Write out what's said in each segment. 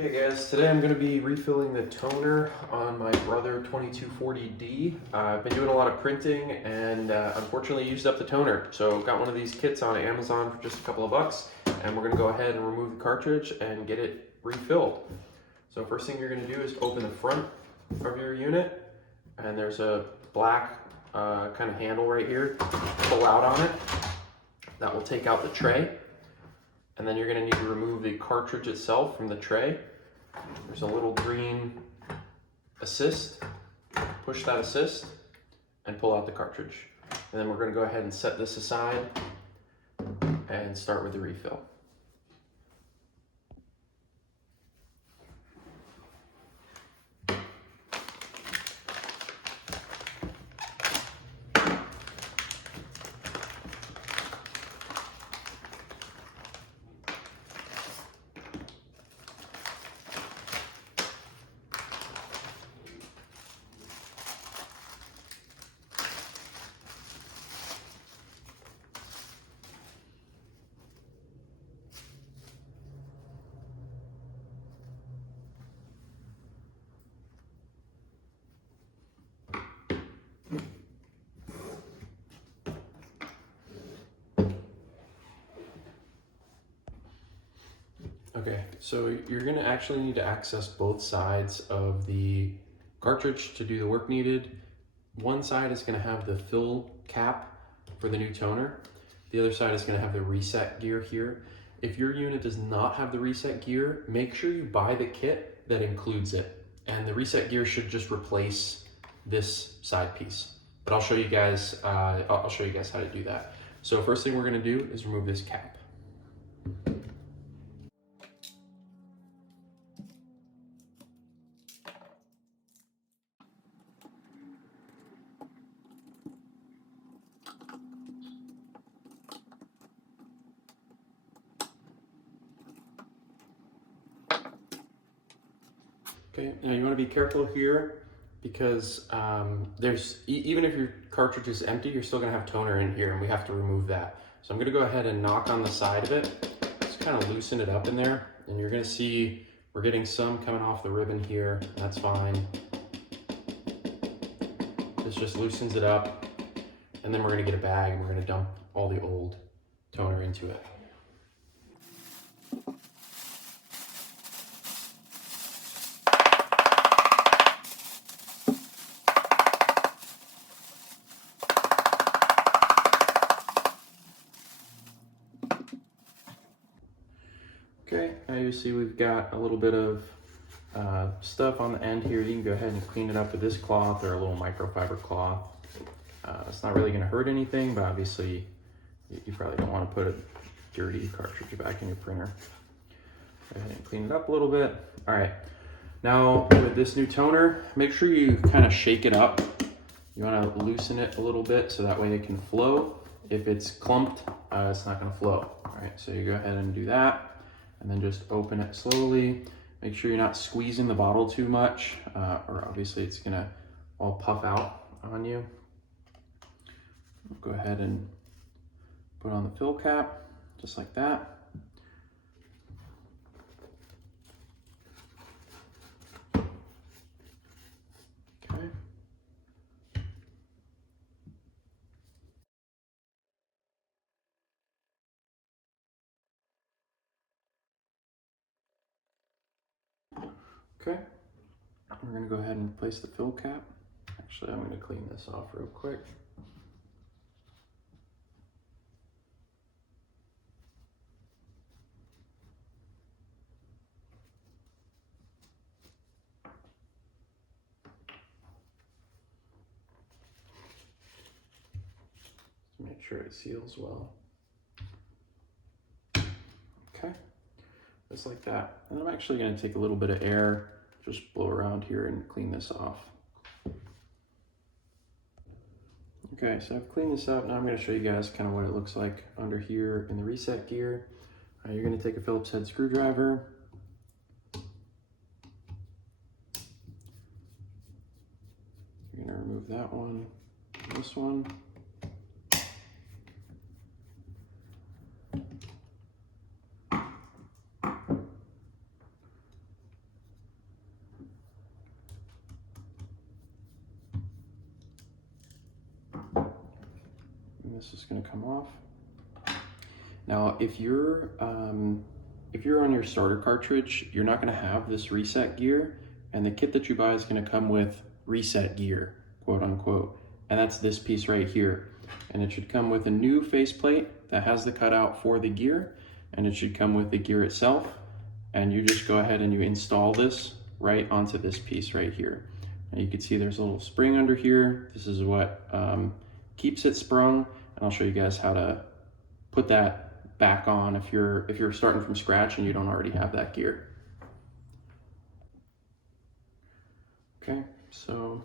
Hey guys, today I'm going to be refilling the toner on my Brother 2240D. I've been doing a lot of printing and unfortunately used up the toner. So got one of these kits on Amazon for just a couple of bucks, and we're going to go ahead and remove the cartridge and get it refilled. So first thing you're going to do is open the front of your unit, and there's a black kind of handle right here. Pull out on it. That will take out the tray. And then you're going to need to remove the cartridge itself from the tray. There's a little green assist. Push that assist and pull out the cartridge. And then we're going to go ahead and set this aside and start with the refill. Okay, so you're going to actually need to access both sides of the cartridge to do the work needed. One side is going to have the fill cap for the new toner. The other side is going to have the reset gear here. If your unit does not have the reset gear, make sure you buy the kit that includes it. And the reset gear should just replace this side piece. But I'll show you guys. I'll show you guys how to do that. So first thing we're going to do is remove this cap. Okay, now you want to be careful here because even if your cartridge is empty, you're still going to have toner in here and we have to remove that. So I'm going to go ahead and knock on the side of it, just kind of loosen it up in there, and you're going to see we're getting some coming off the ribbon here. That's fine. This just loosens it up, and then we're going to get a bag and we're going to dump all the old toner into it. Okay, now you see we've got a little bit of stuff on the end here. You can go ahead and clean it up with this cloth or a little microfiber cloth. It's not really going to hurt anything, but obviously you probably don't want to put a dirty cartridge back in your printer. Go ahead and clean it up a little bit. All right, now with this new toner, make sure you kind of shake it up. You want to loosen it a little bit so that way it can flow. If it's clumped, it's not going to flow. All right, so you go ahead and do that. And then just open it slowly. Make sure you're not squeezing the bottle too much, or obviously it's gonna all puff out on you. Go ahead and put on the fill cap, just like that. Okay. Okay, we're gonna go ahead and replace the fill cap. Actually, I'm gonna clean this off real quick. Make sure it seals well. Okay, just like that. And I'm actually gonna take a little bit of air, just blow around here and clean this off. Okay, so I've cleaned this up. Now I'm going to show you guys kind of what it looks like under here in the reset gear. You're going to take a Phillips head screwdriver. You're going to remove that one, this one. this is going to come off. Now, if you're on your starter cartridge, you're not going to have this reset gear, and the kit that you buy is going to come with reset gear, quote unquote, and that's this piece right here. And it should come with a new faceplate that has the cutout for the gear, and it should come with the gear itself. And you just go ahead and you install this right onto this piece right here. And you can see there's a little spring under here. This is what keeps it sprung, and I'll show you guys how to put that back on if you're starting from scratch and you don't already have that gear. Okay, so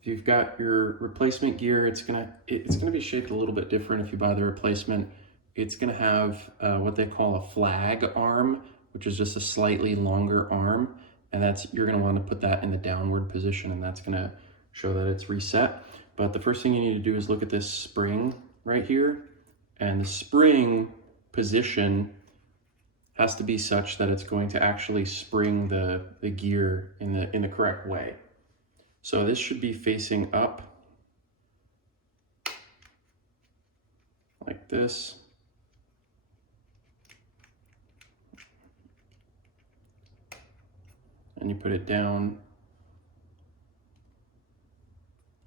if you've got your replacement gear, it's gonna be shaped a little bit different if you buy the replacement. It's gonna have what they call a flag arm, which is just a slightly longer arm, and you're gonna want to put that in the downward position, and that's gonna show that it's reset. But the first thing you need to do is look at this spring right here, and the spring position has to be such that it's going to actually spring the gear in the correct way. So this should be facing up like this. And you put it down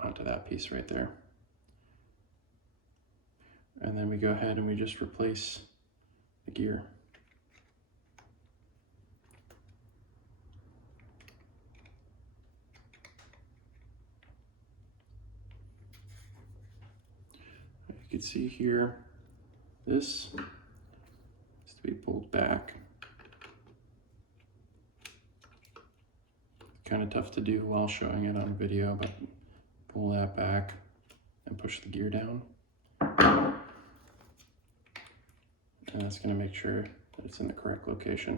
onto that piece right there. And then we go ahead and we just replace the gear. You can see here, this has to be pulled back. Kind of tough to do while showing it on video, but pull that back and push the gear down. And that's going to make sure that it's in the correct location,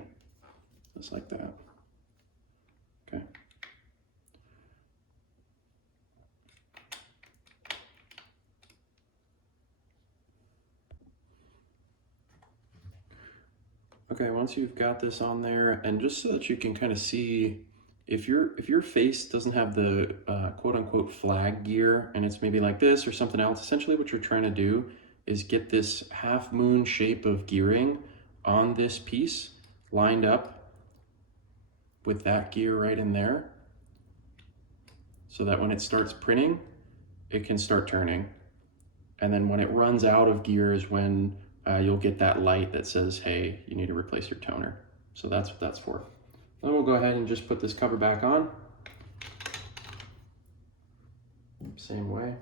just like that. Okay. Okay, once you've got this on there, and just so that you can kind of see, if your face doesn't have the quote-unquote flag gear, and it's maybe like this or something else, essentially what you're trying to do is get this half moon shape of gearing on this piece lined up with that gear right in there, so that when it starts printing, it can start turning. And then when it runs out of gear is when you'll get that light that says, hey, you need to replace your toner. So that's what that's for. Then we'll go ahead and just put this cover back on. Same way.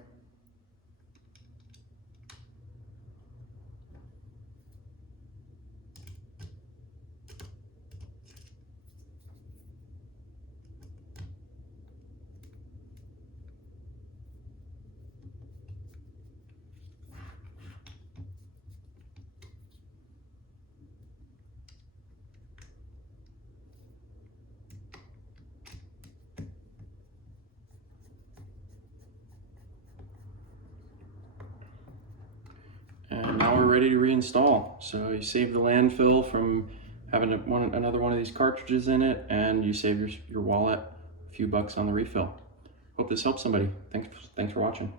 And now we're ready to reinstall. So you save the landfill from having another one of these cartridges in it, and you save your wallet a few bucks on the refill. Hope this helps somebody. Thanks for watching.